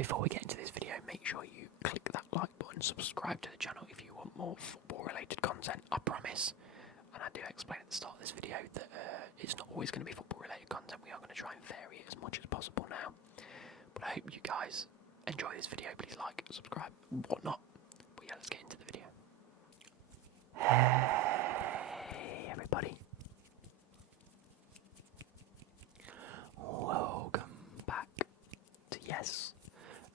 Before we get into this video, make sure you click that like button, subscribe to the channel if you want more football related content. I promise, and I do explain at the start of this video, that it's not always going to be football related content. We are going to try and vary it as much as possible now. But I hope you guys enjoy this video. Please like, subscribe, whatnot. But yeah, let's get into the video. Hey everybody. Welcome back to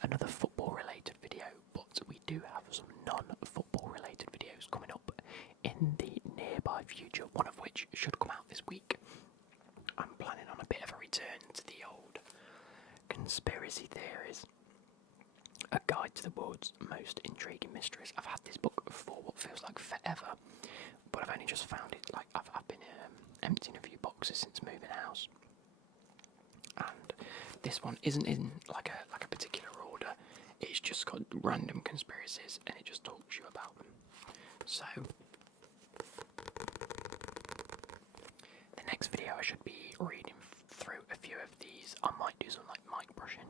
another football related video, but we do have some non-football related videos coming up in the nearby future, one of which should come out this week. I'm planning on a bit of a return to the old conspiracy theories, a guide to the world's most intriguing mysteries. I've had this book for what feels like forever, but I've only just found it. Like I've been emptying a few boxes since moving house, and this one isn't in like a particular order. It's just got random conspiracies, and it just talks to you about them. So the next video I should be reading through a few of these. I might do some like mic brushing.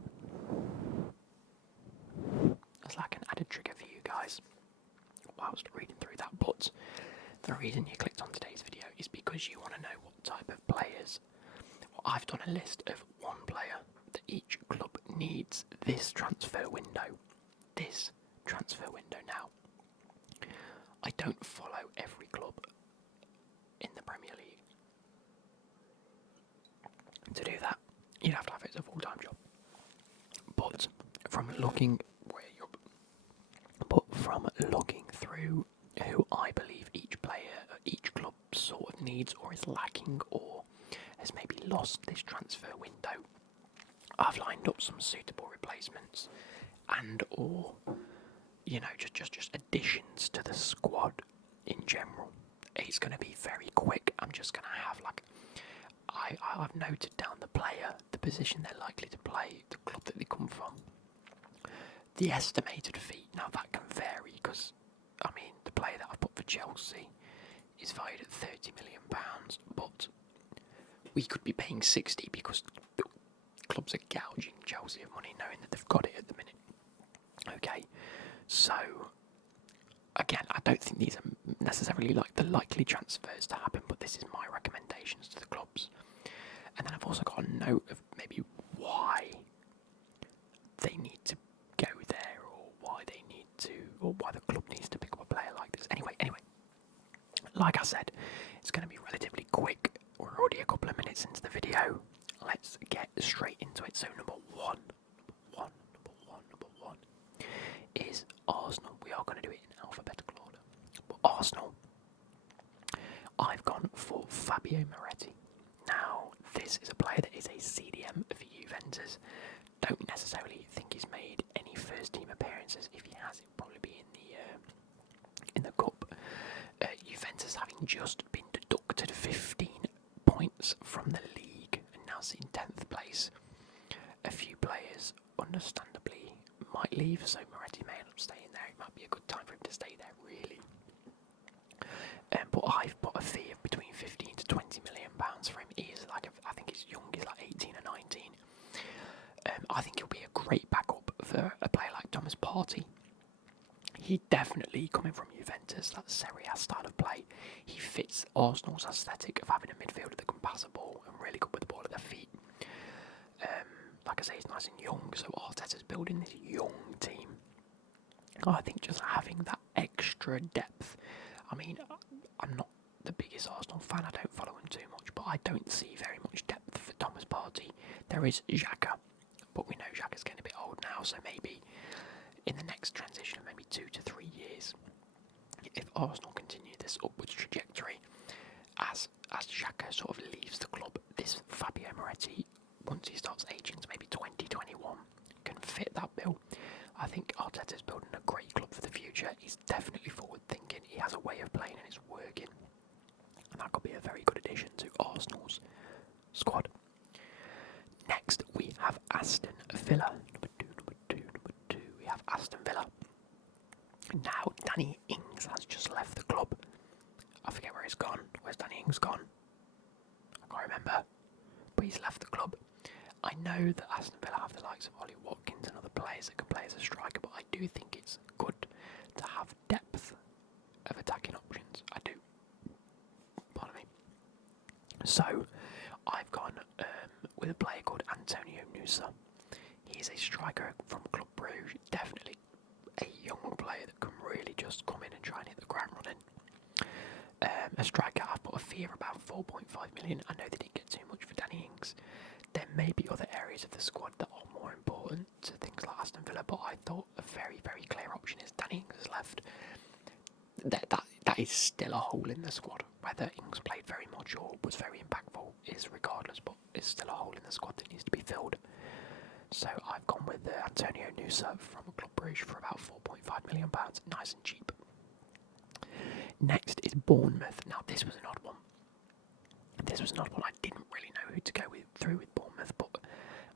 That's like an added trigger for you guys whilst reading through that. But the reason you clicked on today's video is because you want to know what type of players. Well, I've done a list of one player that each club needs this transfer window. This transfer window now. I don't follow every club in the Premier League. To do that, you'd have to have it as a full-time job. But from looking through who I believe each player, each club sort of needs or is lacking or has maybe lost this transfer window, I've lined up some suitable replacements and or, you know, just additions to the squad in general. It's going to be very quick. I'm just going to have I've noted down the player, the position they're likely to play, the club that they come from, the estimated fee. Now that can vary because, I mean, the player that I put for Chelsea is valued at £30 million, but we could be paying 60 because the clubs are gouging Chelsea of money knowing that they've got it at the minute. Okay, so again, I don't think these are necessarily like the likely transfers to happen, but this is my recommendations to the clubs. And then I've also got a note of maybe why they need to go there, or why they need to, or why the club needs to pick up a player like this. Anyway, like I said, it's going to be relatively quick. We're already a couple of minutes into the video. Let's get straight into it. So number one is Arsenal. We are going to do it in alphabetical order. But Arsenal, I've gone for Fabio Miretti. Now, this is a player that is a CDM for Juventus. Don't necessarily think he's made any first team appearances. If he has, it'll probably be in the cup. Juventus having just been deducted 15 points from the league and now sitting 10th place. A few players, understandably, might leave, so Miretti may end up staying there. It might be a good time for him to stay there, really. But I've put a fee of between 15 to 20 million pounds for him. He's like, I think he's young, he's like 18 or 19. I think he'll be a great backup for a player like Thomas Partey. He definitely, coming from Juventus, that Serie A style of play, he fits Arsenal's aesthetic of having a midfielder that can pass a ball and really good with the ball at their feet. Like I say, he's nice and young, so Arteta's building this young team. I think just having that extra depth. I mean, I'm not the biggest Arsenal fan, I don't follow him too much, but I don't see very much depth for Thomas Partey. There is Xhaka, but we know Xhaka's getting a bit old now, so maybe in the next transition of maybe 2 to 3 years, if Arsenal continue this upwards trajectory, as Xhaka sort of leaves the club, this Fabio Miretti, once he starts aging to maybe 2021, can fit that bill. I think Arteta's building a great club for the future. He's definitely forward thinking. He has a way of playing and it's working. And that could be a very good addition to Arsenal's squad. Next, we have Aston Villa. Number two. We have Aston Villa. Now, Danny Ings has just left the club. I forget where he's gone. Where's Danny Ings gone? I can't remember. But he's left the club. I know that Aston Villa have the likes of Ollie Watkins and other players players that can play as a striker, but I do think it's good to have depth of attacking options. I do. Pardon me. So, I've gone with a player called Antonio Nusa. He's a striker from Club Brugge, definitely a young player that can really just come in and try and hit the ground running. A striker I've put a fee of about 4.5 million. I know they didn't get too much for Danny Ings. There may be other areas of the squad that are more important to things like Aston Villa, but I thought a very, very clear option is Danny Ings has left. That is still a hole in the squad. Whether Ings played very much or was very impactful is regardless, but it's still a hole in the squad that needs to be filled. So I've gone with Antonio Nusa from Club Brugge for about £4.5 million, nice and cheap. Next is Bournemouth. Now this was an odd one. I didn't really know who to go through with Bournemouth, but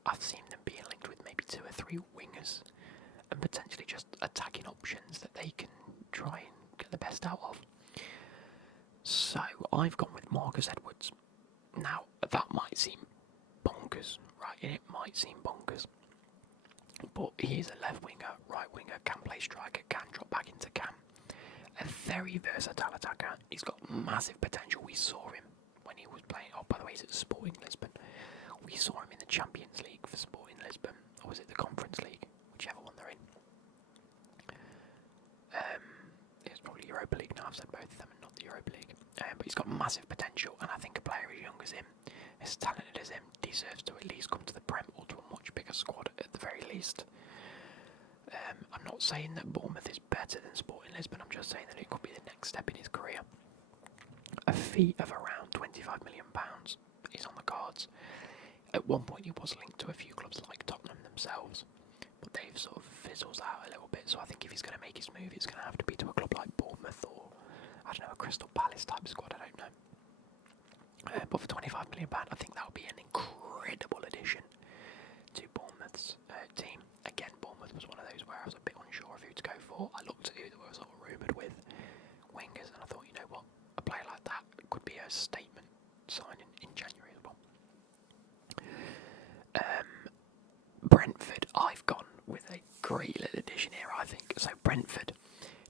I've seen them being linked with maybe 2 or 3 wingers and potentially just attacking options that they can try and get the best out of. So I've gone with Marcus Edwards. Now that might seem bonkers, right? It might seem bonkers, but he is a left winger, right winger, can play striker, can drop back into cam. A very versatile attacker. He's got massive potential. We saw him when he was playing. Oh, by the way, he's at Sporting Lisbon. We saw him in the Champions League for Sporting Lisbon, or was it the Conference League? Whichever one they're in. It's probably Europa League now. I've said both of them and not the Europa League. But he's got massive potential, and I think a player as young as him, as talented as him, deserves to at least come to the Prem or to a much bigger squad at the very least. I'm not saying that Bournemouth is better than Sporting Lisbon, I'm just saying that it could be the next step in his career. A fee of around £25 million is on the cards. At one point he was linked to a few clubs like Tottenham themselves, but they've sort of fizzled out a little bit, so I think if he's going to make his move, it's going to have to be to a club like Bournemouth or, I don't know, a Crystal Palace type squad, I don't know. But for £25 million, I think that would be an incredible addition to Bournemouth's team. Again, Bournemouth was one of those where I was a bit unsure of who to go for. I looked at who there was sort of rumoured with wingers, and I thought, you know what, a player like that could be a statement signing in January as well. Brentford, I've gone with a great little addition here, I think. So Brentford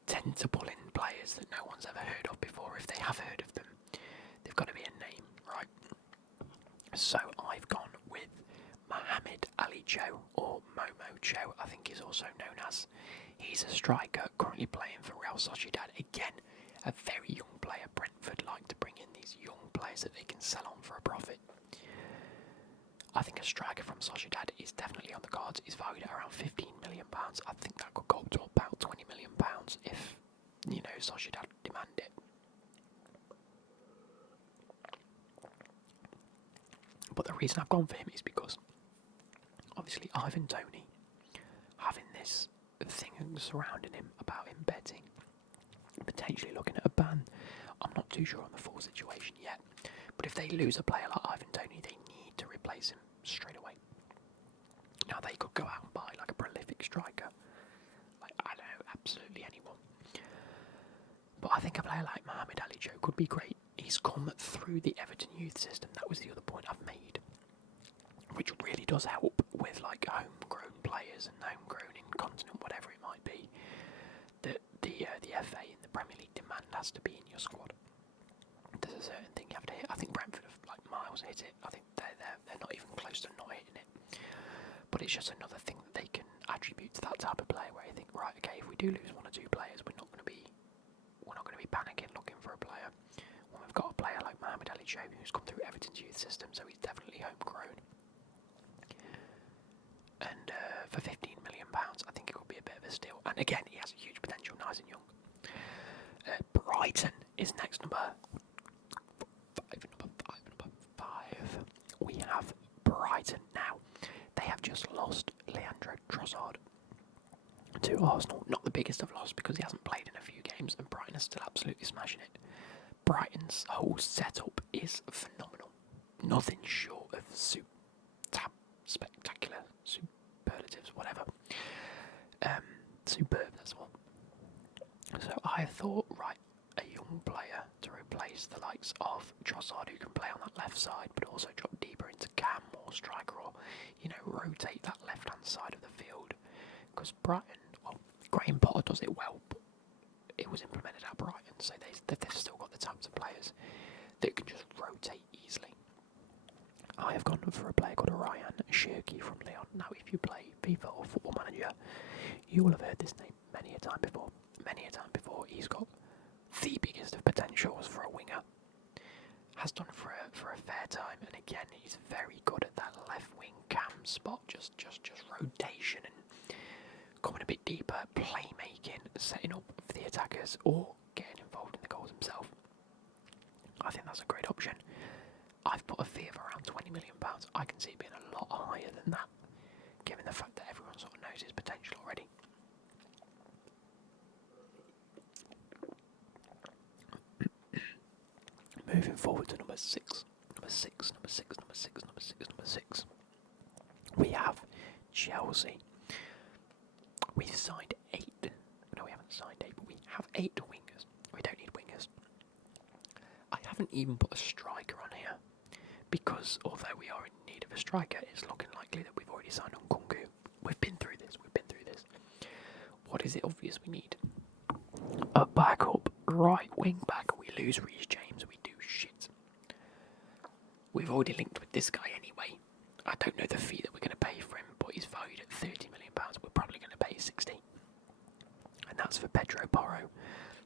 tend to pull in players that no one's ever heard of before. If they have heard of them, they've got to be a name, right? So I've gone with Mohamed-Ali Cho, or Momo Cho, I think he's also known as. He's a striker currently playing for Real Sociedad. Again, a very young player. Brentford like to bring in these young players that they can sell on for a profit. I think a striker from Sociedad is definitely on the cards. He's valued at around £15 million. I think that could go up to about £20 million if, you know, Sociedad demand it. But the reason I've gone for him is because obviously Ivan Toney having this thing surrounding him about him betting, potentially looking at a ban. I'm not too sure on the full situation yet, but if they lose a player like Ivan Toney, they need to replace him straight away. Now they could go out and buy like a prolific striker, like I don't know, absolutely anyone. But I think a player like Mohamed-Ali Cho could be great. He's come through the Everton youth system. That was the other point I've made, which really does help with like homegrown players and homegrown incontinent, whatever it might be. That the FA and the Premier League demand has to be in your squad. There's a certain thing you have to hit. I think Brentford have like miles hit it. I think they're not even close to not hitting it. But it's just another thing that they can attribute to that type of player, where you think, right, okay, if we do lose 1 or 2 players, we're not going to be panicking looking for a player. When we've got a player like Mohamed-Ali Cho who's come through Everton's youth system, so he's definitely homegrown. And for £15 million, I think it could be a bit of a steal. And again, he has a huge potential, nice and young. Brighton is next, number 5. We have Brighton now. They have just lost Leandro Trossard to Arsenal. Not the biggest of loss because he hasn't played in a few games, and Brighton is still absolutely smashing it. Brighton's whole setup is phenomenal. Nothing short of spectacular, superlatives, whatever. Superb, that's what. So I thought, right, a young player to replace the likes of Trossard, who can play on that left side, but also drop deeper into cam or striker, or, you know, rotate that left-hand side of the field, because Brighton, well, Graham Potter does it well, but it was implemented at Brighton, so they've still got the types of players that can just rotate easily. I have gone for a player called Rayan Cherki from Lyon. Now, if you play FIFA or Football Manager, you will have heard this name many a time before. He's got the biggest of potentials for a winger. Has done for a fair time, and again, he's very good at that left wing cam spot, just rotation and coming a bit deeper, playmaking, setting up for the attackers, or getting involved in the goals himself. I think that's a great option. I've put a fee of around £20 million. I can see it being a lot higher than that, given the fact that everyone sort of knows his potential already. Moving forward to number six. We have Chelsea. We've signed 8. No, we haven't signed 8, but we have 8 wingers. We don't need wingers. I haven't even put a striker on here, because although we are in need of a striker, it's looking likely that we've already signed on Kunku. We've been through this. What is it obvious we need? A backup right wing back. We lose Reece James, we do shit. We've already linked with this guy anyway. I don't know the fee that we're going to pay for him, but he's valued at £30 million. We're probably going to pay 60. And that's for Pedro Porro.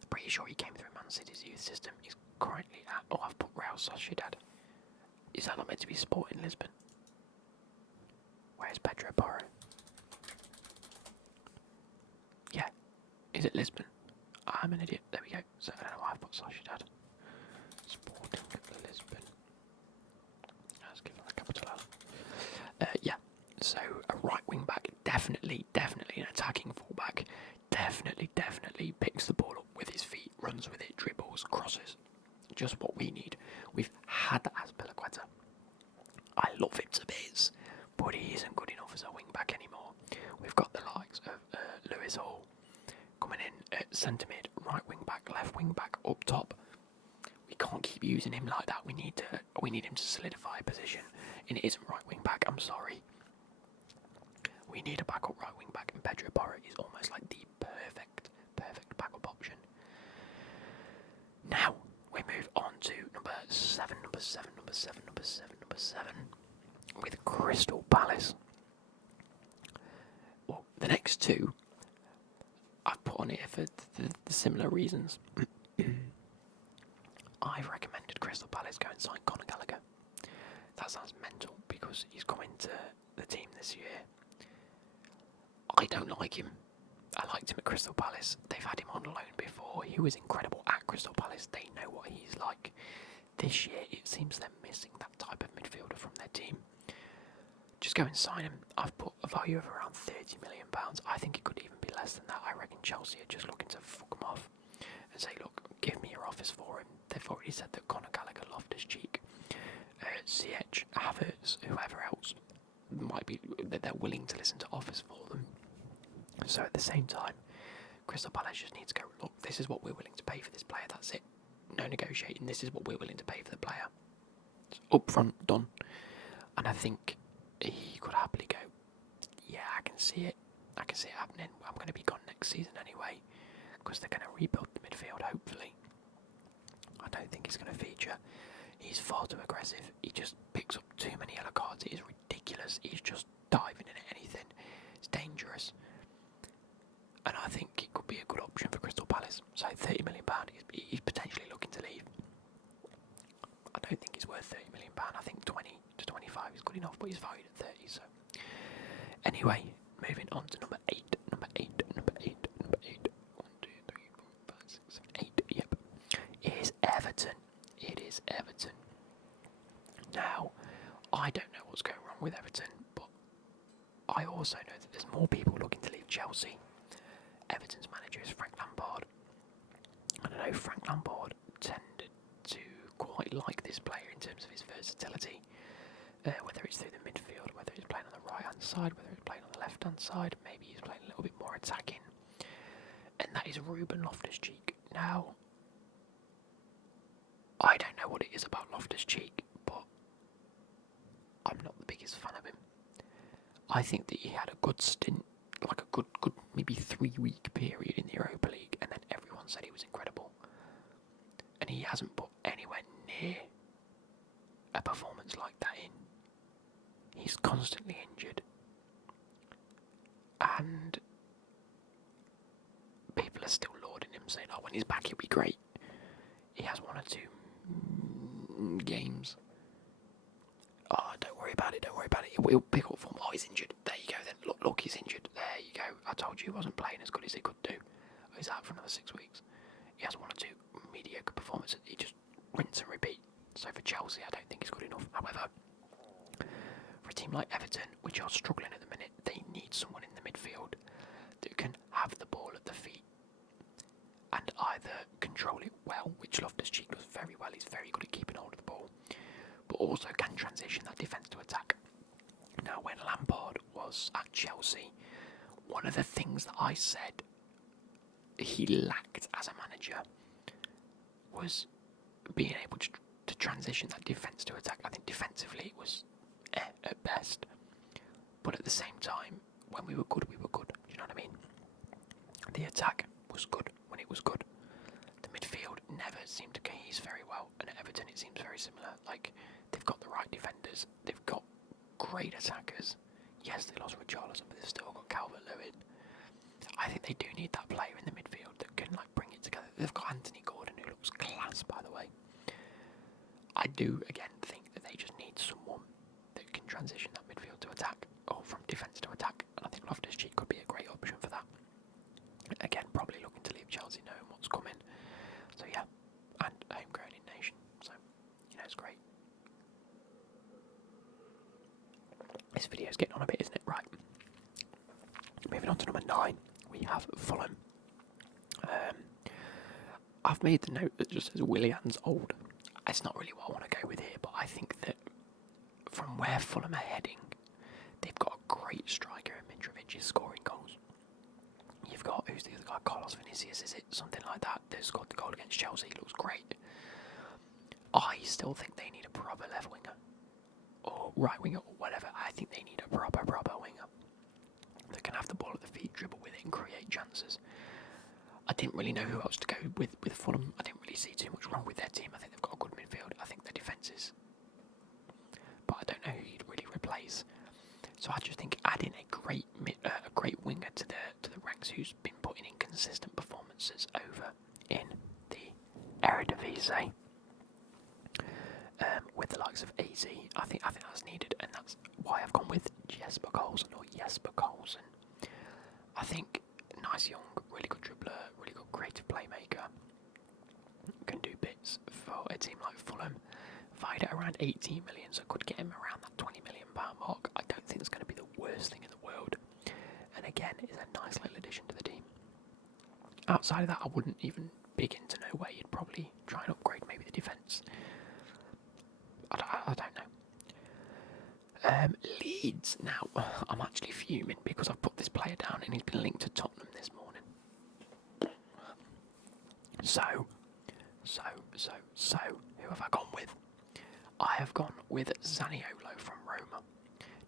Pretty sure he came through Man City's youth system. He's currently at... Oh, I've put Real Sociedad. Is that not meant to be Sporting Lisbon? Where's Pedro Porro? Yeah. Is it Lisbon? I'm an idiot. There we go. So I don't know why I've put Sociedad. Sporting Lisbon. Let's give it a capital L. Yeah. So a right wing back, definitely an attacking fullback. Definitely picks the ball up with his feet, runs with it, dribbles, crosses. Just what we need. We've had Azpilicueta. I love him to bits, but he isn't good enough as a wing back anymore. We've got the likes of Lewis Hall coming in at centre mid, right wing back, left wing back, up top. We can't keep using him like that. We need him to solidify a position, and it isn't right wing back. I'm sorry. We need a backup right wing back, and Pedro Porro is almost like the perfect backup option. Now we move on to number 7, with Crystal Palace. Well, the next two I've put on here for the similar reasons. I've recommended Crystal Palace go and sign Conor Gallagher. That sounds mental because he's coming to the team this year. I don't like him. I liked him at Crystal Palace. They've had him on loan before. He was incredible at Crystal Palace. They know what he's like. This year, it seems they're missing that type of midfielder from their team. Just go and sign him. I've put a value of around £30 million. I think it could even be less than that. I reckon Chelsea are just looking to fuck him off and say, look, give me your offers for him. They've already said that Conor Gallagher, Loftus-Cheek, Ziyech, Havertz, whoever else might be, that they're willing to listen to offers for them. So at the same time, Crystal Palace just needs to go, look, this is what we're willing to pay for this player, that's it. No negotiating, this is what we're willing to pay for the player. It's up front, done. And I think he could happily go, yeah, I can see it happening. I'm going to be gone next season anyway, because they're going to rebuild the midfield, hopefully. I don't think he's going to feature. He's far too aggressive. He just picks up too many yellow cards. It is ridiculous. He's just diving in at anything. It's dangerous. And I think it could be a good option for Crystal Palace. So £30 million, he's potentially looking to leave. I don't think he's worth £30 million. I think 20 to 25 is good enough, but he's valued at 30. So anyway, moving on to number 8. 1, 2, 3, 4, 5, 6, 7, 8. Yep, it is Everton. Now, I don't know what's going wrong with Everton, but I also know that there's more people looking to leave Chelsea. Everton's manager is Frank Lampard. And I know Frank Lampard tended to quite like this player in terms of his versatility. Whether it's through the midfield, whether he's playing on the right-hand side, whether he's playing on the left-hand side, maybe he's playing a little bit more attacking. And that is Ruben Loftus-Cheek. Now, I don't know what it is about Loftus-Cheek, but I'm not the biggest fan of him. I think that he had a good stint like a good maybe 3-week period in the Europa League, and then everyone said he was incredible. And he hasn't put anywhere near a performance like that in. He's constantly injured. And people are still lauding him, saying, oh, when he's back he'll be great. He has 1 or 2 games. Oh, don't worry about it. He'll pick up form. Oh, he's injured. There you go then. Look, he's injured. There you go. I told you he wasn't playing as good as he could do. Oh, he's out for another 6 weeks. He has 1 or 2 mediocre performances. He just rinse and repeat. So for Chelsea, I don't think he's good enough. However, for a team like Everton, which are struggling at the minute, they need someone in the midfield that can have the ball at the feet and either control it well, which Loftus-Cheek does very well. He's very good at keeping hold of the ball, but also can transition that defence to attack. Now, when Lampard was at Chelsea, one of the things that I said he lacked as a manager was being able to transition that defence to attack. I think defensively it was at best, but at the same time, when we were good, we were good. Do you know what I mean? The attack was good when it was good. The midfield never seemed to cohese very well, and at Everton it seems very similar. Like, they've got the right defenders, they've got great attackers. Yes, they lost Richarlison, but they've still got Calvert-Lewin. I think they do need that player in the midfield that can bring it together. They've got Anthony Gordon, who looks class, by the way. I do again think that they just need someone that can transition that midfield to attack, or from defence to attack, and I think Loftus-Cheek could be a great option for that. Again, probably looking to leave Chelsea knowing what's coming. So yeah, and homegrown in nation, so it's great. This video's getting on a bit, isn't it? Right. Moving on to number 9, we have Fulham. I've made the note that just says Willian's old. It's not really what I want to go with here, but I think that from where Fulham are heading, they've got a great striker in Mitrovic is scoring goals. You've got, who's the other guy, Carlos Vinicius, is it? Something like that. They scored the goal against Chelsea, he looks great. I still think they need a proper left winger, or right winger, or whatever. I think they need a proper winger that can have the ball at the feet, dribble with it, and create chances. I didn't really know who else to go with Fulham. I didn't really see too much wrong with their team. I think they've got a good midfield. I think their defence is, but I don't know who you'd really replace. So I just think adding a great winger to the ranks who's been putting in consistent performances over in the Eredivisie with the likes of AZ, I think that's needed, and that's why I've gone with Jesper Karlsson. I think nice young, really good dribbler, really good creative playmaker, can do bits for a team like Fulham. Valued at around 18 million, so could get him around that £20 million mark. I don't think it's going to be the worst thing in the world, and again, it's a nice little addition to the team. Outside of that, I wouldn't even begin to know where you'd probably try and upgrade maybe the defence. I don't know. Leeds, now, I'm actually fuming because I've put this player down and he's been linked to Tottenham this morning. So, who have I gone with? I have gone with Zaniolo from Roma.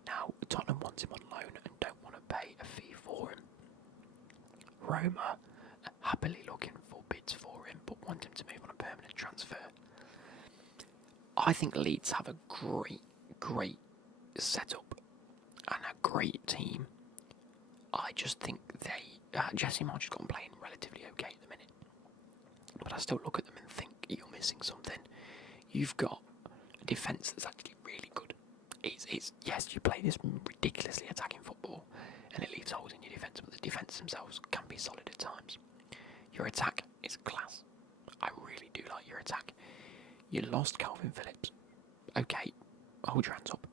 Now, Tottenham wants him on loan and don't want to pay a fee for him. Roma are happily looking for bids for him, but want him to move on a permanent transfer. I think Leeds have a great setup and a great team. I just think Jesse Marsch has gotten playing relatively okay at the minute, but I still look at them and think you're missing something. You've got a defence that's actually really good. It's yes, you play this ridiculously attacking football and it leaves holes in your defence, but the defence themselves can be solid at times. Your attack is class. I really do like your attack. You lost Calvin Phillips. Okay, hold your hands up.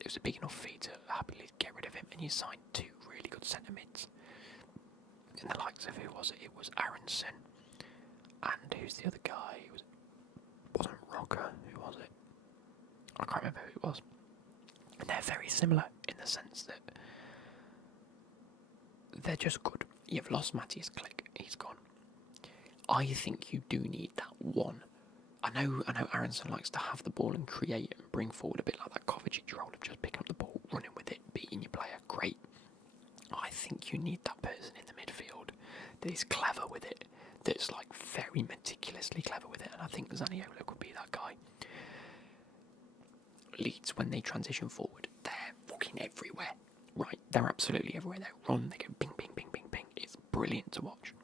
It was a big enough fee to happily get rid of him, and you signed 2 really good centre mids. In the likes of, who was it? It was Aronson. And who's the other guy? It wasn't Rocker. Who was it? I can't remember who it was. And they're very similar in the sense that they're just good. You've lost Matthias Klick. He's gone. I think you do need that one. I know Aronson likes to have the ball and create and bring forward a bit like that Kovacic role of just picking up the ball, running with it, beating your player. Great. I think you need that person in the midfield that is clever with it, that's like very meticulously clever with it, and I think Zaniolo could be that guy. Leeds, when they transition forward, they're fucking everywhere. Right, they're absolutely everywhere. They run, they go ping, ping, ping, ping, ping. It's brilliant to watch.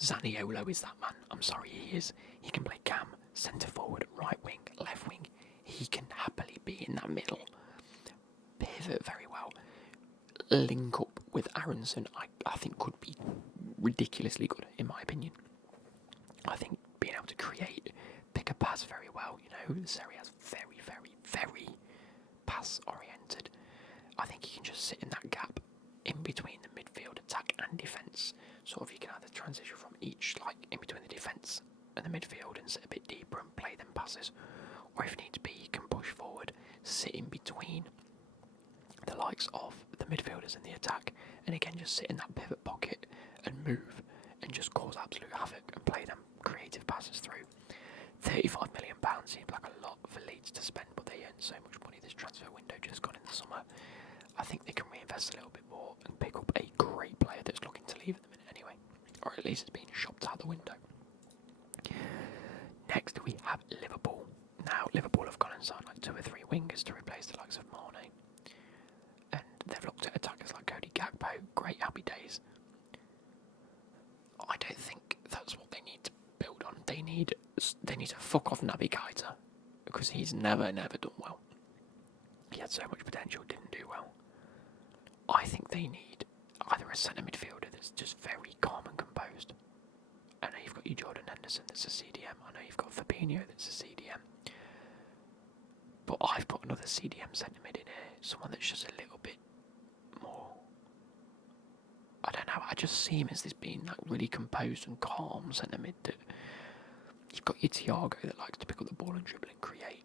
Zaniolo is that man. I'm sorry, he is. He can play cam, centre forward, right wing, left wing. He can happily be in that middle. Pivot very well. Link up with Aronson, I think could be ridiculously good, in my opinion. I think being able to create, pick a pass very well. Seria's very, very, very pass oriented. I think he can just sit in that gap in between the midfield, attack and defence. Sort of, you can either transition from each, like in between the defence and the midfield, and sit a bit deeper and play them passes. Or if need to be, you can push forward, sit in between the likes of the midfielders in the attack, and again just sit in that pivot pocket and move and just cause absolute havoc and play them creative passes through. £35 million seems like a lot for Leeds to spend, but they earned so much money this transfer window just gone in the summer. I think they can reinvest a little bit more and pick up a great player that's looking to leave at the minute anyway, or at least it's being shopped out the window. Next we have Liverpool. Now Liverpool have gone and signed like 2 or 3 wingers to replace the likes of Mane, and they've looked at attackers like Cody Gakpo, great happy days. I don't think that's what they need to build on. They need to fuck off Naby Keita, because he's never done well. He had so much potential, didn't do well. I think they need either a centre midfielder that's just very calm and composed. I know you've got your Jordan Henderson that's a CDM. I know you've got Fabio that's a CDM. But I've put another CDM centre mid in here, someone that's just a little bit more, I don't know, I just see him as this being like really composed and calm centre mid. That you've got your Thiago that likes to pick up the ball and dribble and create.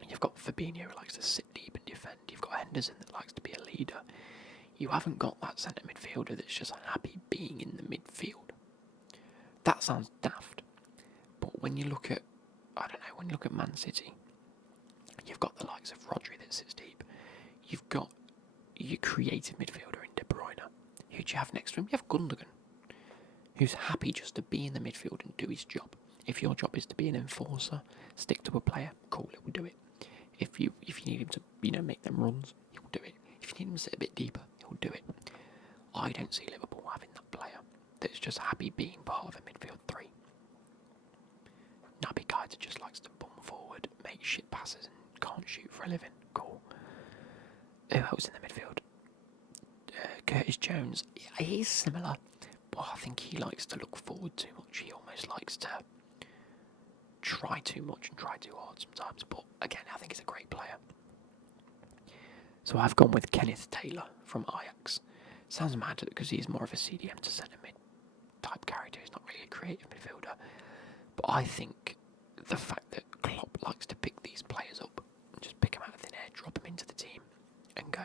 And you've got Fabinho who likes to sit deep and defend. You've got Henderson that likes to be a leader. You haven't got that centre midfielder that's just happy being in the midfield. That sounds daft. But when you look at, when you look at Man City, you've got the likes of Rodri that sits deep. You've got your creative midfielder in De Bruyne. Who do you have next to him? You have Gundogan, who's happy just to be in the midfield and do his job. If your job is to be an enforcer, stick to a player, cool, it will do it. If you need him to, make them runs, he will do it. If you need him to sit a bit deeper, he'll do it. I don't see Liverpool having that player that's just happy being part of a midfield 3. Naby Keita just likes to bum forward, make shit passes and can't shoot for a living. Cool. Who else in the midfield? Curtis Jones. He's similar, but I think he likes to look forward too much. He almost likes to try too much and try too hard sometimes. But again, I think he's a great player. So I've gone with Kenneth Taylor from Ajax. Sounds mad because he's more of a CDM to centre mid type character. He's not really a creative midfielder. But I think the fact that Klopp likes to pick these players up, just pick them out of thin air, drop them into the team, and go,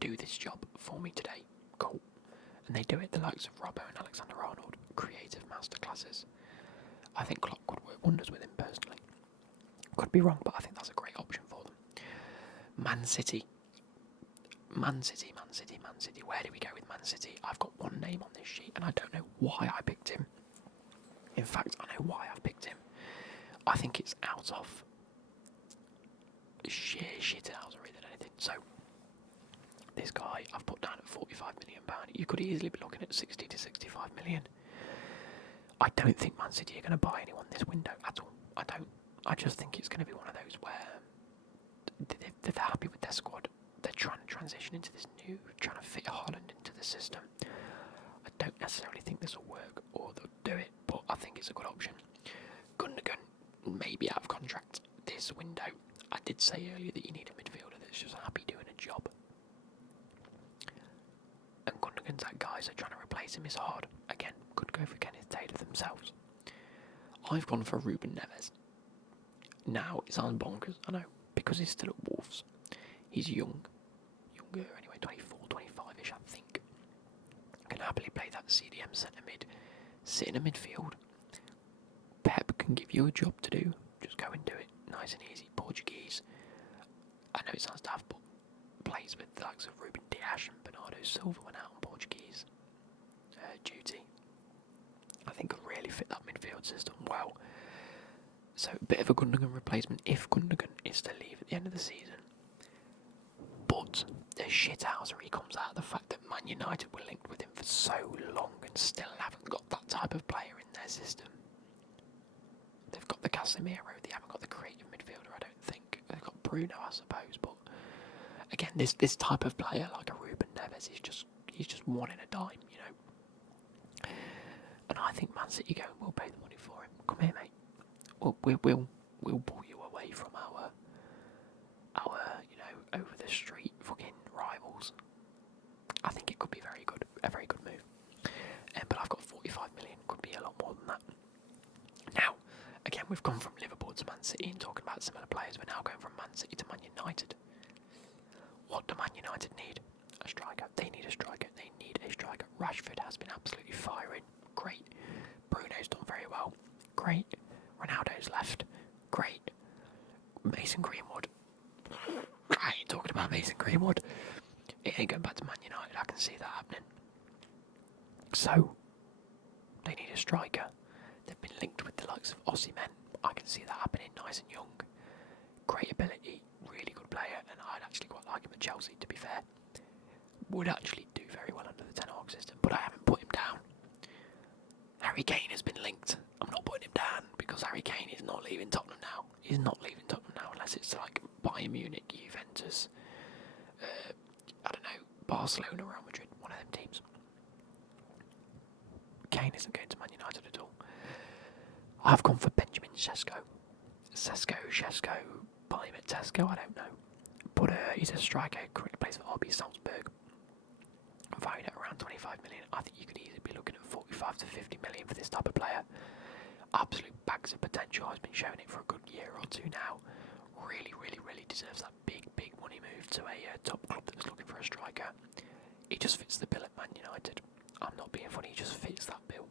do this job for me today. Cool. And they do it. The likes of Robbo and Alexander-Arnold, creative masterclasses. I think Klopp could work wonders with him personally. Could be wrong, but I think that's a great option for them. Man City. Where do we go with Man City? I've got one name on this sheet, and I don't know why I picked him. In fact, I know why I've picked him. I think it's out of sheer shithousery than anything. So, this guy I've put down at £45 million. You could easily be looking at 60 to 65 million. I don't think Man City are going to buy anyone this window at all. I don't. I just think it's going to be one of those where they're happy with their squad. They're trying to transition into this new, trying to fit Haaland into the system. I don't necessarily think this will work or they'll do it, but I think it's a good option. Gundogan may be out of contract this window. I did say earlier that you need a midfielder that's just happy doing a job. And Gundogan's that guy, so trying to replace him is hard. Again, could go for Kenneth Taylor themselves. I've gone for Ruben Neves. Now, it sounds bonkers, I know, because he's still at Wolves. He's younger anyway, 24, 25-ish, I think. Can happily play that CDM centre mid, sit in a midfield. Pep can give you a job to do, just go and do it, nice and easy. Portuguese, I know it sounds daft, but plays with the likes of Ruben Dias and Bernardo Silva went out on Portuguese duty. I think could really fit that midfield system well. So a bit of a Gundogan replacement if Gundogan is to leave at the end of the season. But the shithousery comes out of the fact that Man United were linked with him for so long and still haven't got that type of player in their system. They've got the Casemiro, they haven't got the creative midfielder, I don't think. They've got Bruno, I suppose, but again, this type of player like a Ruben Neves he's just one in a dime, you know. And I think Man City will pay the money for him. Come here, mate. We'll pull you away from our over the street fucking rivals. I think it could be a very good move. But I've got 45 million, could be a lot more than that. Now, again, we've gone from Liverpool to Man City and talking about similar players. We're now going from Man City to Man United. What do Man United need? A striker. They need a striker. They need a striker. Rashford has been absolutely firing. Great. Bruno's done very well. Great. Ronaldo's left. Great. Mason Greenwood. I ain't talking about Mason Greenwood. It ain't going back to Man United. I can see that happening. So, they need a striker. They've been linked with the likes of Osimhen. I can see that happening. Nice and young. Great ability. Really good player. And I'd actually quite like him at Chelsea, to be fair. Would actually do very well under the Ten Hag system, but I haven't put him down. Harry Kane has been linked. I'm not putting him down because Harry Kane is not leaving Tottenham now. He's not leaving Tottenham now unless it's like Bayern Munich, Juventus, I don't know, Barcelona, Real Madrid, one of them teams. Kane isn't going to Man United at all. I've gone for Benjamin Sesko. Sesko, buy him at Tesco, I don't know. But he's a striker, currently plays for RB Salzburg. Valued at around 25 million. I think you could easily be looking at 45 to 50 million for this type of player. Absolute bags of potential. Has been showing it for a good year or two now. Really deserves that big money move to a top club that was looking for a striker. He just fits the bill at Man United. I'm not being funny, he just fits that bill.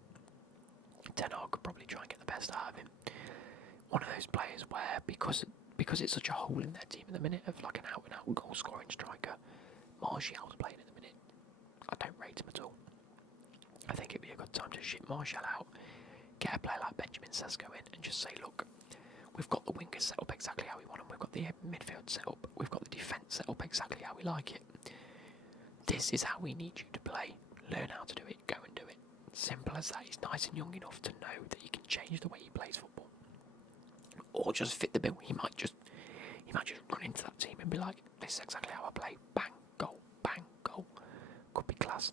Ten Hag could probably try and get the best out of him. One of those players where, because it's such a hole in their team at the minute of like an out-and-out goal-scoring striker, Martial's playing at the minute. I don't rate him at all. I think it'd be a good time to ship Martial out, get a player like Benjamin Sesko in, and just say, look, we've got the wingers set up exactly how we want them, we've got the midfield set up, we've got the defence set up exactly how we like it. This is how we need you to play. Learn how to do it, go and do it. Simple as that. He's nice and young enough to know that he can change the way he plays football. Or just fit the bill. He might just run into that team and be like, this is exactly how I play. Bang, goal, bang, goal. Could be class.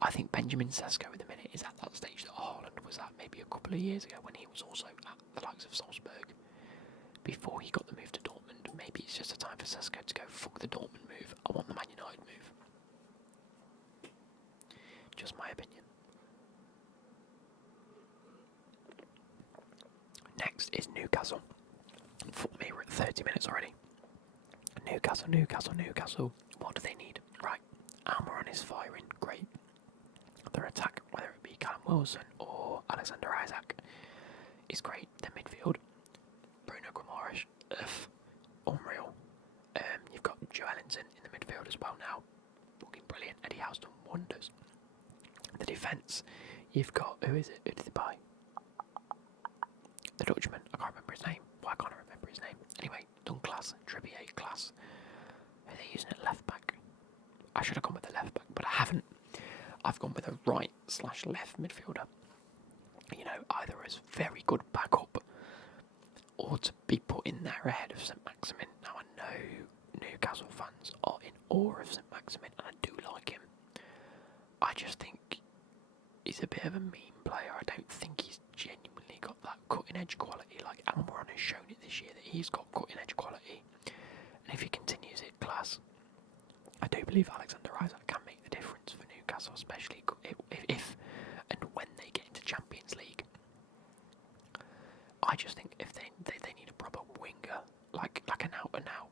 I think Benjamin Sesko at the minute is at that stage that Haaland was at maybe a couple of years ago when he was also at the likes of Salzburg. Before he got the move to Dortmund. Maybe it's just a time for Sesko to go, fuck the Dortmund move. I want the Man United move. Just my opinion. Next is Newcastle. For me, we're at 30 minutes already. Newcastle. What do they need? Right, Almiron is firing. Great. Their attack, whether it be Callum Wilson or Alexander Isak, is great. Their midfield, Bruno Guimaraes, unreal. You've got Joe Ellington in the midfield as well now. Looking brilliant. Eddie Howe's done wonders. The defence, you've got, who is it? Who did they buy? The Dutchman, I can't remember his name. Why can't I remember his name? Anyway, done class, Trippier class. Are they using it left back? I should have gone with the left back, but I haven't. I've gone with a right/left midfielder. You know, either as very good backup or to be put in there ahead of St Maximin. Now I know Newcastle fans are in awe of St Maximin and I do like him. I just think he's a bit of a mean player. I don't think he's genuinely got that cutting edge quality. Like Almiron has shown it this year that he's got cutting edge quality. And if he continues it, class. I do believe Alexander Isak can make the difference for Newcastle, especially if and when they get into Champions League. I just think if they need a proper winger, like an out-and-out,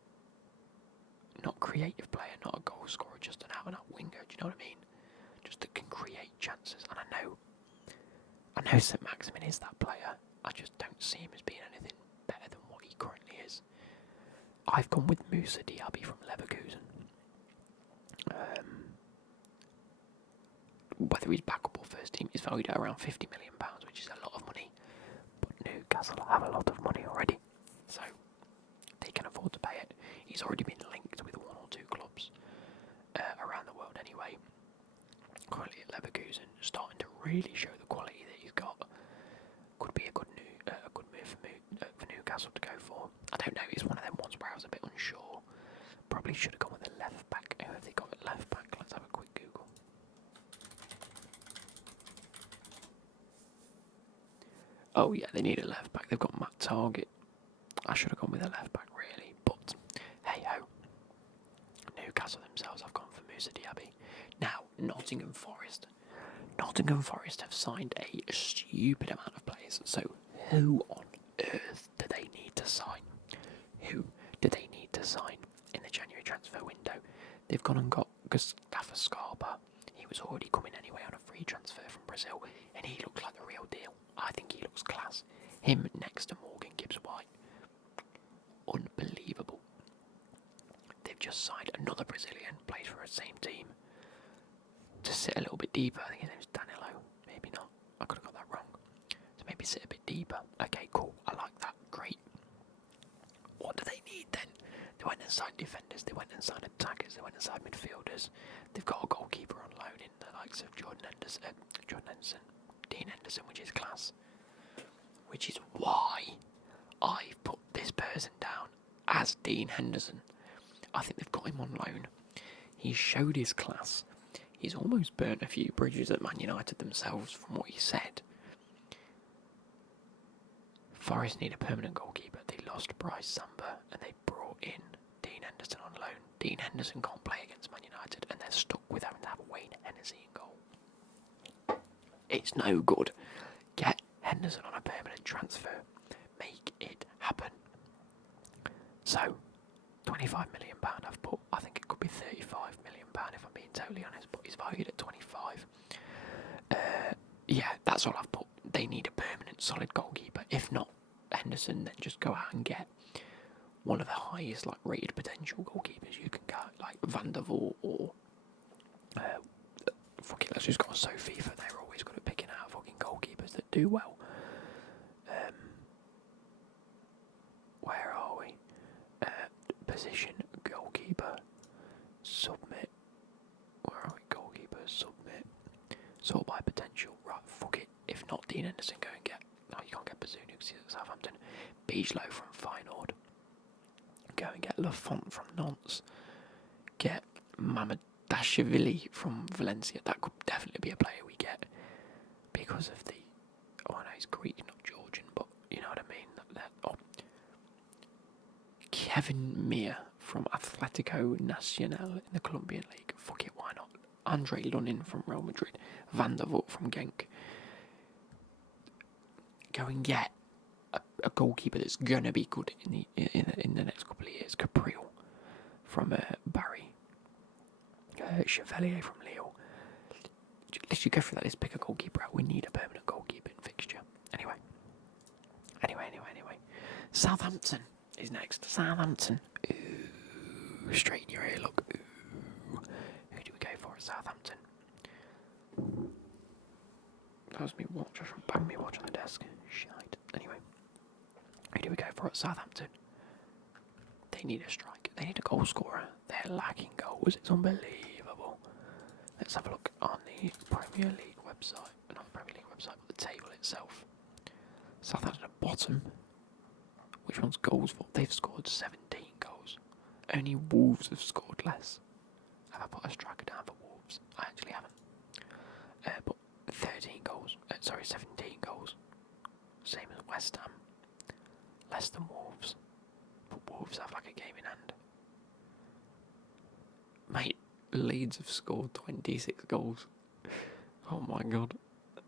not creative player, not a goal scorer, just an out-and-out winger, do you know what I mean? Just that can create chances. And I know St Maximin is that player. I just don't see him as being anything better than what he currently is. I've gone with Moussa Diaby from Leverkusen. whether he's backup or first team, is valued at around £50 million, which is a lot of money. But Newcastle have a lot of money already, so they can afford to pay it. He's already been linked with 1 or 2 clubs around the world anyway. Currently at Leverkusen, starting to really show the quality that he's got. Could be a good move for Newcastle to go for. I don't know. It's one of them ones where I was a bit unsure. Probably should have gone with a left back. Who have they got at left back? Let's have a quick Google. Oh yeah, they need a left back. They've got Matt Target. I should have gone with a left back really, but hey ho. Newcastle themselves have gone for Moussa Diaby. Now, Nottingham Forest. Nottingham Forest have signed a stupid amount of players. So, who on earth do they need to sign? Who do they need to sign in the January transfer window? They've gone and got Gustavo Scarpa. He was already coming anyway on a free transfer from Brazil, and he looks like the real deal. I think he looks class. Him next to Morgan Gibbs-White. Unbelievable. They've just signed another Brazilian, plays for the same team, to sit a little bit deeper. I think his name's Danilo. Maybe not. I could have got that wrong. So maybe sit a bit deeper. Okay, cool. I like that. Great. What do they need then? They went and signed defenders. They went and signed attackers. They went and signed midfielders. They've got a goalkeeper on loan in the likes of Jordan Henderson, Dean Henderson, which is class. Which is why I've put this person down as Dean Henderson. I think they've got him on loan. He showed his class. He's almost burnt a few bridges at Man United themselves from what he said. Forest need a permanent goalkeeper. They lost Bryce Samba and they brought in Dean Henderson on loan. Dean Henderson can't play against Man United and they're stuck with having to have Wayne Hennessy in goal. It's no good. Get Henderson on a permanent transfer. Make it happen. So, £25 million I've put. I think it could be £35 million if I'm being totally honest, but he's valued at 25. Yeah, that's all I've put. They need a permanent solid goalkeeper. If not Henderson, then just go out and get one of the highest rated potential goalkeepers you can get, like Van der Vaart or let's just go on Sophie, for they're always good at picking out fucking goalkeepers that do well. Where are we? Position, goalkeeper, submit. Where are we? Goalkeeper, submit. Sort by potential. Right, fuck it. If not Dean Henderson, go and get. No, you can't get Bazunu because he's at Southampton. Bijlow from Feyenoord. Go and get Lafont from Nantes. Get Mohamed-Ali from Valencia. That could definitely be a player we get because of the. Oh, I know he's Greek, not Georgian, but you know what I mean. Kevin Mir from Atletico Nacional in the Colombian League. Fuck it, why not? Andre Lunin from Real Madrid. Van der Vaart from Genk. Go and get a goalkeeper that's gonna be good in the next couple of years. Capriel from Barry. Chevalier from Lille. Let's go through that. Let's pick a goalkeeper out. We need a permanent goalkeeping fixture. Anyway. Southampton is next. Southampton. Ooh, straight in your ear, look. Ooh. Who do we go for at Southampton? That was me watch. I should bang me watch on the desk. Shite. Anyway. Who do we go for at Southampton? They need a strike. They need a goal scorer. They're lacking goals. It's unbelievable. Let's have a look on the Premier League website. Not the Premier League website, but the table itself. Southampton at bottom. Which one's goals for? They've scored 17 goals. Only Wolves have scored less. Have I put a striker down for Wolves? I actually haven't. But 13 goals. 17 goals. Same as West Ham. Less than Wolves. But Wolves have a game in hand. Mate, Leeds have scored 26 goals. Oh my god.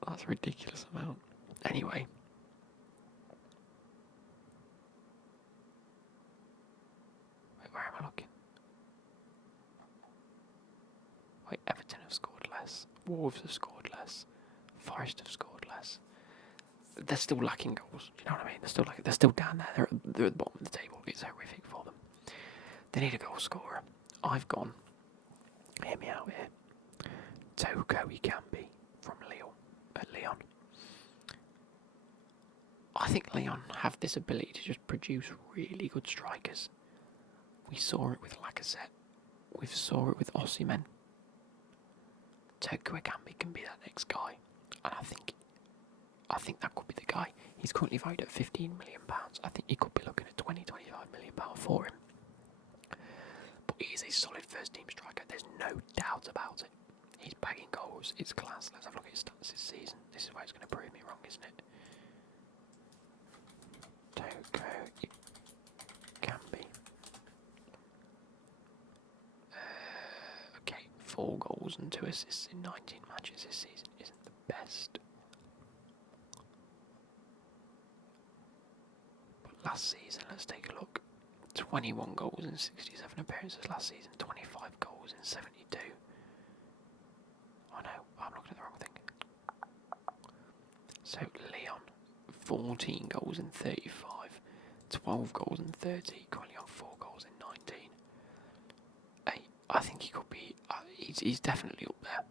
That's a ridiculous amount. Anyway. Where am I looking? Wait, Everton have scored less. Wolves have scored less. Forest have scored less. They're still lacking goals. You know what I mean? They're still down there. They're at the bottom of the table. It's horrific for them. They need a goal scorer. I've gone. Hear me out here. Toko Ekambi. at Lyon. I think Lyon have this ability to just produce really good strikers. We saw it with Lacazette. We saw it with Osimhen. Toko Ekambi can be that next guy, and I think that could be the guy. He's currently valued at £15 million. I think he could be looking at £20-25 million for him. But he is a solid first team striker. There's no doubt about it. He's bagging goals. It's class. Let's have a look at his stats this season. This is where it's going to prove me wrong, isn't it? Toko Ekambi. Okay, 4 goals and 2 assists in 19 matches this season isn't the best. But last season, let's take a look. 21 goals in 67 appearances last season, 25 goals in 72. Oh no, I'm looking at the wrong thing. So Lyon, 14 goals in 35, 12 goals in 30, currently on 4 goals in 19. I think he could be, he's definitely up there.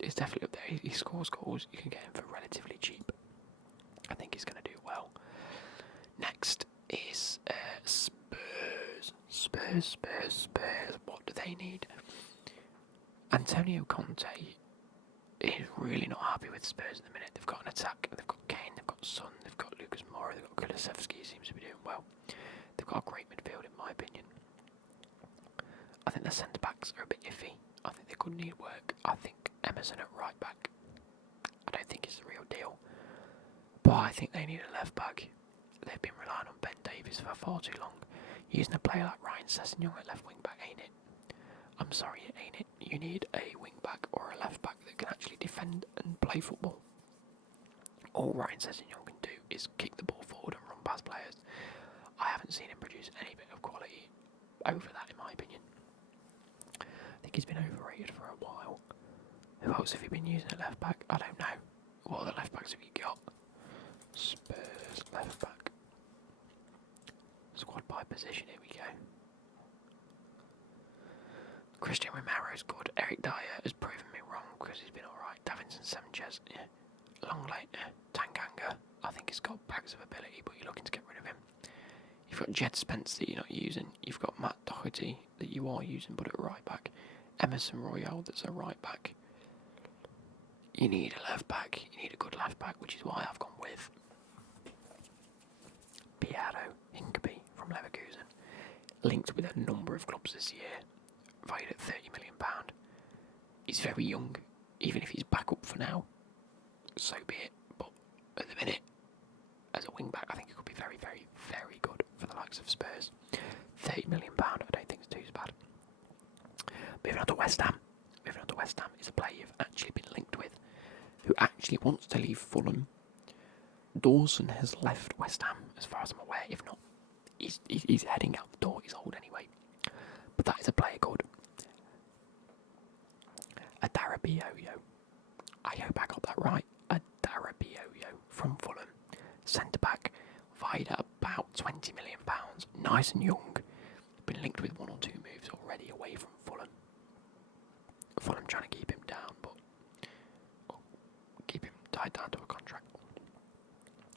He's definitely up there. He scores goals, you can get him for relatively cheap. I think he's going to do well. Next is Spurs. What do they need? Antonio Conte is really not happy with Spurs at the minute. They've got an attack. They've got Kane. They've got Son. They've got Lucas Moura. They've got Kulusevski. Seems to be doing well. They've got a great midfield, in my opinion. I think their centre backs are a bit iffy. I think they could need work. I think Emerson at right back, I don't think it's the real deal. But I think they need a left back. They've been relying on Ben Davies for far too long. Using a player like Ryan Sessegnon at left wing back, ain't it? I'm sorry, it ain't it. You need a wing back or a left back that can actually defend and play football. All Ryan Sessegnon can do is kick the ball forward and run past players. I haven't seen him produce any bit of quality over that, in my opinion. I think he's been overrated for a while. Who else have you been using at left back? I don't know. What other left backs have you got? Spurs left back. Squad by position, here we go. Christian Romero's good. Eric Dyer has proven me wrong because he's been alright. Davinson Sanchez, yeah. Longley, yeah. Tanganga, I think he's got bags of ability, but you're looking to get rid of him. You've got Jed Spence that you're not using. You've got Matt Doherty that you are using, but at right back. Emerson Royale that's a right back. You need a left back. You need a good left back, which is why I've gone with Pedro Hincapie from Leverkusen. Linked with a number of clubs this year. Valued at £30 million. He's very young. Even if he's back up for now, so be it. But at the minute, as a wing back, I think he could be very, very, very good for the likes of Spurs. £30 million, I don't think it's too bad. Moving on to West Ham. Is a player you've actually been linked with, who actually wants to leave Fulham. Dawson has left West Ham, as far as I'm aware. If not, he's heading out the door. He's old anyway. But that is a player called Diaby. I hope I got that right. Diaby from Fulham. Centre back, valued at about £20 million. Nice and young. Been linked with 1 or 2 moves already away from Fulham. Fulham trying to keep him down, but keep him tied down to a contract.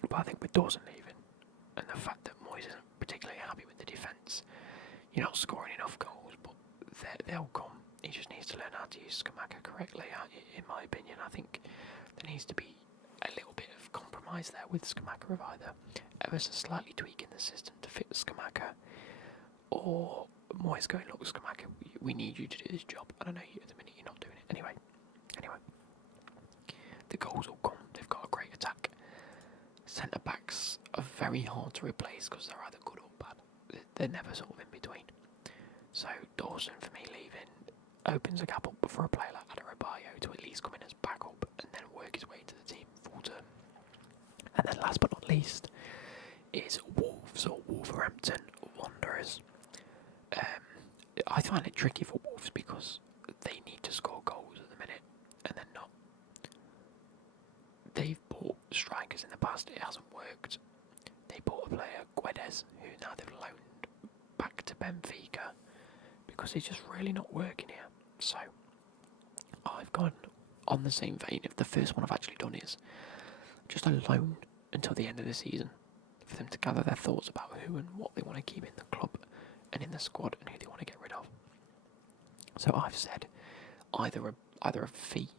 But I think with Dawson leaving, and the fact that Moyes isn't particularly happy with the defence, you're not scoring enough goals, but they'll come. He just needs to learn how to use Scamacca correctly, in my opinion. I think there needs to be a little bit of compromise there with Scamacca of either ever so slightly tweaking the system to fit Scamacca, or Moyes going, look, Scamacca, we need you to do this job. I don't know, at the minute you're not doing it. Anyway, the goals will come. They've got a great attack. Centre backs are very hard to replace because they're either good or bad. They're never sort of in between. So Dawson, for me, leaving opens a gap up for a player like Adebayo to at least come in as backup and then work his way to the team full term. And then last but not least is Wolves or Wolverhampton Wanderers. I find it tricky for Wolves because they need to score goals at the minute and they're not. They've bought strikers in the past, it hasn't worked. They bought a player, Guedes, who now they've loaned back to Benfica because he's just really not working here. So I've gone on the same vein, if the first one I've actually done is just a loan until the end of the season for them to gather their thoughts about who and what they want to keep in the club and in the squad and who they want to get rid of. So I've said either a fee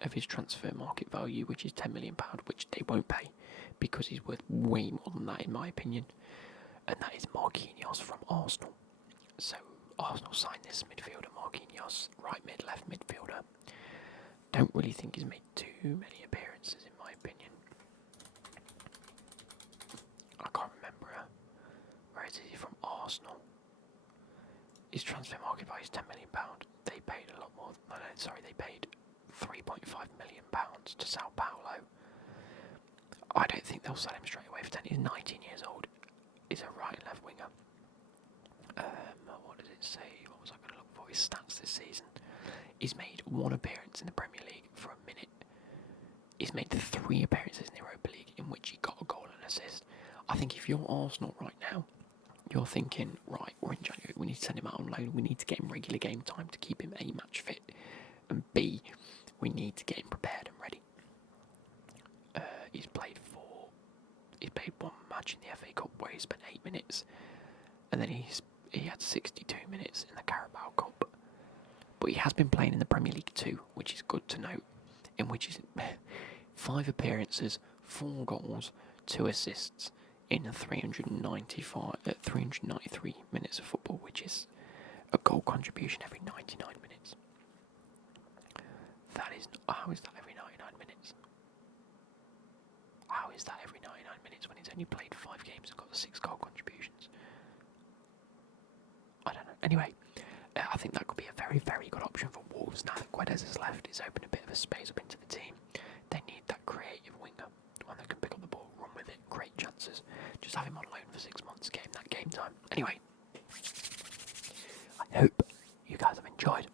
of his transfer market value, which is £10 million, which they won't pay because he's worth way more than that in my opinion, and that is Marquinhos from Arsenal. So Arsenal signed this midfielder, Marquinhos, right mid, left midfielder. Don't really think he's made too many appearances in my opinion. I can't remember where is he from Arsenal. His transfer market value is £10 million. They paid a lot more. They paid £3.5 million to Sao Paulo. I don't think they'll sell him straight away for 10. He's 19 years old. He's a right and left winger. What does it say? What was I going to look for? His stats this season. He's made one appearance in the Premier League for a minute. He's made 3 appearances in the Europa League in which he got a goal and an assist. I think if you're Arsenal right now, you're thinking, right, we're in January, we need to send him out on loan, we need to get him regular game time to keep him A, match fit, and B, we need to get him prepared and ready. He's played one match in the FA Cup where he spent 8 minutes, and then he had 62 minutes in the Carabao Cup. But he has been playing in the Premier League too, which is good to note, in which is 5 appearances, 4 goals, 2 assists in 393 minutes of football, which is a goal contribution every 99 minutes. How is that every 99 minutes? How is that every 99 minutes when he's only played 5 games and got 6 goal contributions? I don't know. Anyway, I think that could be a very, very good option for Wolves now that Guedes has left. It's opened a bit of a space up into the team. They need that creative winger, one that can pick up the ball, run with it, create chances. Just have him on loan for 6 months, get him that game time. Anyway, I hope you guys have enjoyed.